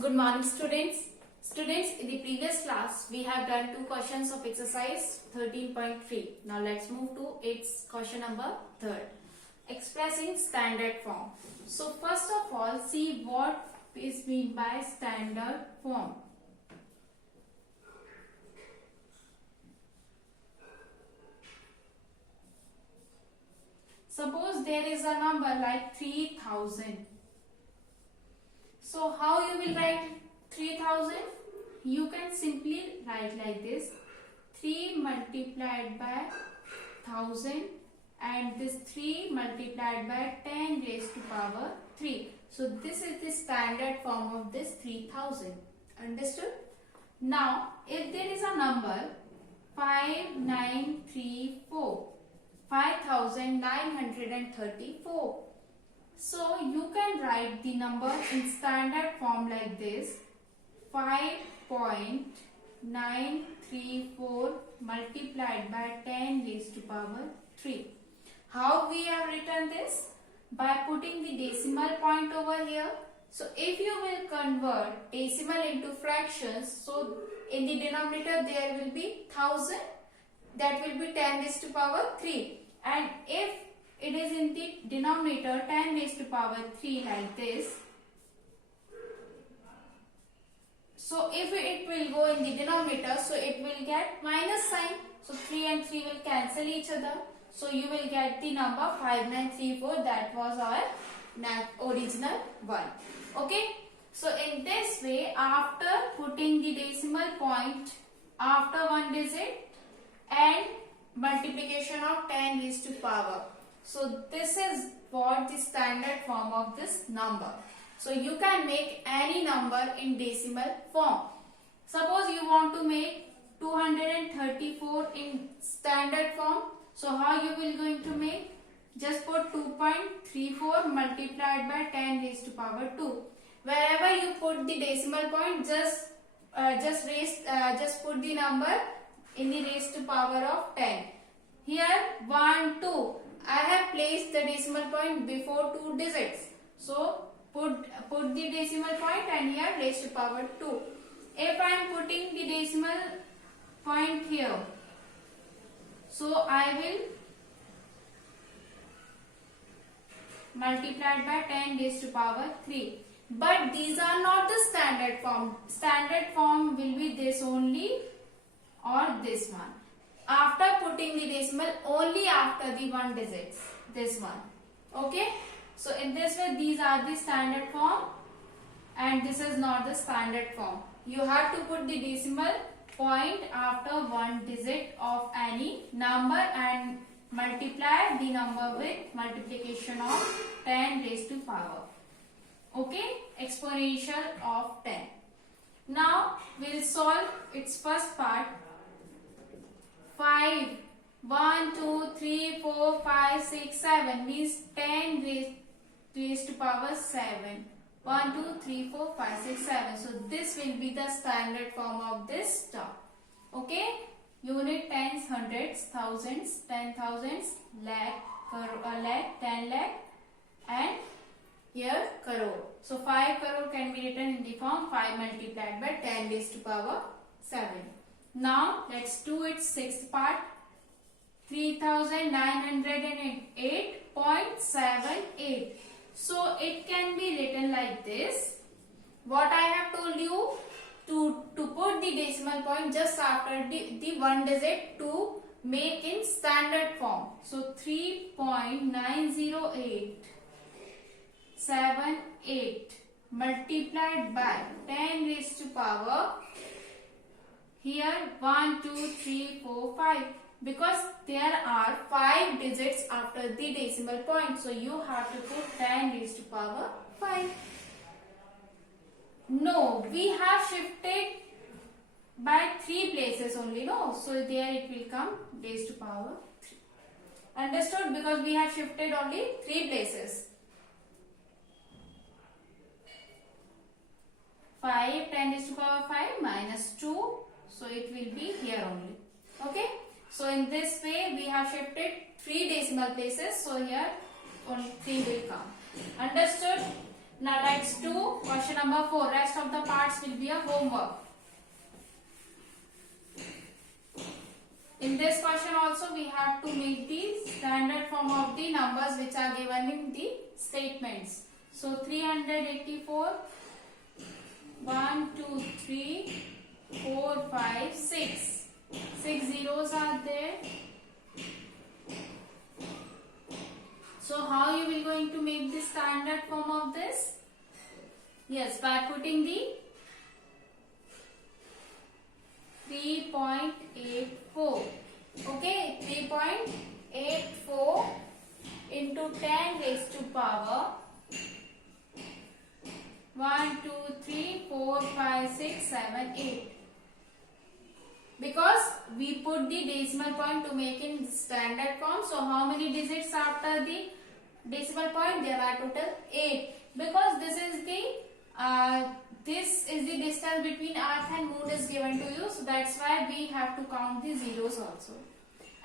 Good morning, students. Students, in the previous class, we have done two questions of exercise 13.3. Now, let's move to its question number 3. Expressing standard form. So, first of all, see what is meant by standard form. Suppose there is a number like 3000. So how you will write 3000? You can simply write like this: 3 multiplied by 1000 and this 3 multiplied by 10 raised to power 3. So this is the standard form of this 3000. Understood? Now if there is a number 5934, 5934. So you can write the number in standard form like this: 5.934 multiplied by 10 raised to power 3. How we have written this? By putting the decimal point over here. So if you will convert decimal into fractions, so in the denominator there will be 1000, that will be 10 raised to power 3. And if it is in the denominator 10 raised to power 3 like this. So if it will go in the denominator, so it will get minus sign. So 3 and 3 will cancel each other. So you will get the number 5934. That was our original one. Okay. So in this way, after putting the decimal point after one digit and multiplication of 10 raised to power. So this is what the standard form of this number. So you can make any number in decimal form. Suppose you want to make 234 in standard form. So how you will going to make? Just put 2.34 multiplied by 10 raised to power 2. Wherever you put the decimal point, just put the number in the raised to power of 10. Here 1, 2. I have placed the decimal point before two digits. So put the decimal point and here raised to power 2. If I am putting the decimal point here, so I will multiply by 10 raised to power 3. But these are not the standard form. Standard form will be this only or this one. After putting the decimal, only after the one digits, this one. Okay. So in this way, these are the standard form and this is not the standard form. You have to put the decimal point after one digit of any number and multiply the number with multiplication of 10 raised to power. Okay. Exponential of 10. Now we'll solve its first part. 5, 1, 2, 3, 4, 5, 6, 7 means 10 raised to power 7. 1, 2, 3, 4, 5, 6, 7. So this will be the standard form of this term. Okay. Unit, tens, hundreds, thousands, 10,000s, lakh, 10 lakh and here crore. So 5 crore can be written in the form 5 multiplied by 10 raised to power 7. Now let's do its sixth part. 3908.78. So it can be written like this. What I have told you, to put the decimal point just after the one digit to make in standard form. So 3.90878 multiplied by 10 raised to power here 1, 2, 3, 4, 5. Because there are 5 digits after the decimal point. So you have to put 10 raised to power 5. No, we have shifted by 3 places only. No, so there it will come raised to power 3. Understood? Because we have shifted only 3 places. 5, 10 raised to power 5 minus 2. So it will be here only. Okay. So in this way we have shifted 3 decimal places. So here only 3 will come. Understood? Now let's do question number 4. Rest of the parts will be a homework. In this question also we have to make the standard form of the numbers which are given in the statements. So 384, 1, 2, 3, 4, 5, 6. 6 zeros are there. So how you will going to make the standard form of this? Yes, by putting the 3.84. Okay, 3.84 into 10 raised to power 1, 2, 3, 4, 5, 6, 7, 8. Because we put the decimal point to make in standard form. So how many digits after the decimal point? There are total 8. Because this is the distance between Earth and Moon is given to you. So that's why we have to count the zeros also.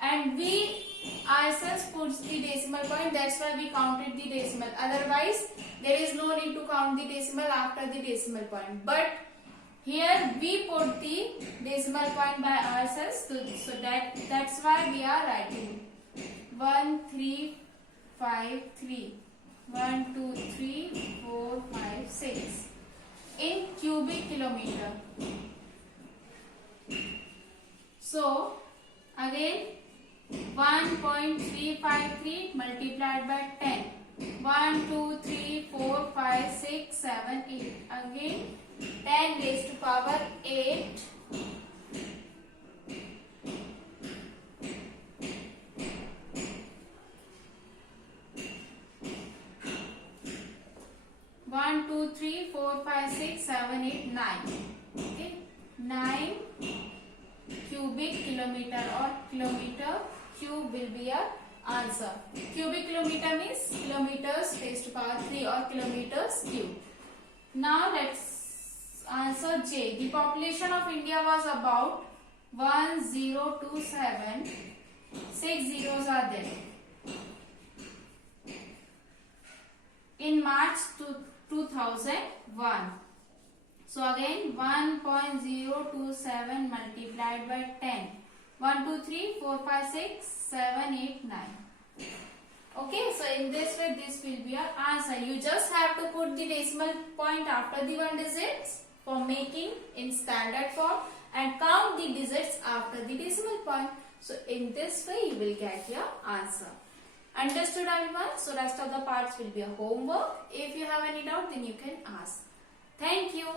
And we ourselves put the decimal point. That's why we counted the decimal. Otherwise, there is no need to count the decimal after the decimal point. But here we put the decimal point by ourselves. So that's why we are writing 1353. 1, 2, 3, 4, 5, 6 in cubic kilometer. So again 1.353 multiplied by 10. 1, 2, 3, 4, 5, 6, 7, 8. Again 10 raised to power 8. 1, 2, 3, 4, 5, 6, 7, 8, 9. Okay, 9 cubic kilometer or kilometer cube will be our answer. Cubic kilometer means kilometers raised to power 3 or kilometers cube. Now let's answer J. The population of India was about 1027. 6 zeros are there. In March 2001. So again 1.027 multiplied by 10. 1, 2, 3, 4, 5, 6, 7, 8, 9. Okay, so in this way this will be our answer. You just have to put the decimal point after the 1 digits for making in standard form and count the digits after the decimal point. So in this way you will get your answer. Understood everyone? So rest of the parts will be a homework. If you have any doubt then you can ask. Thank you.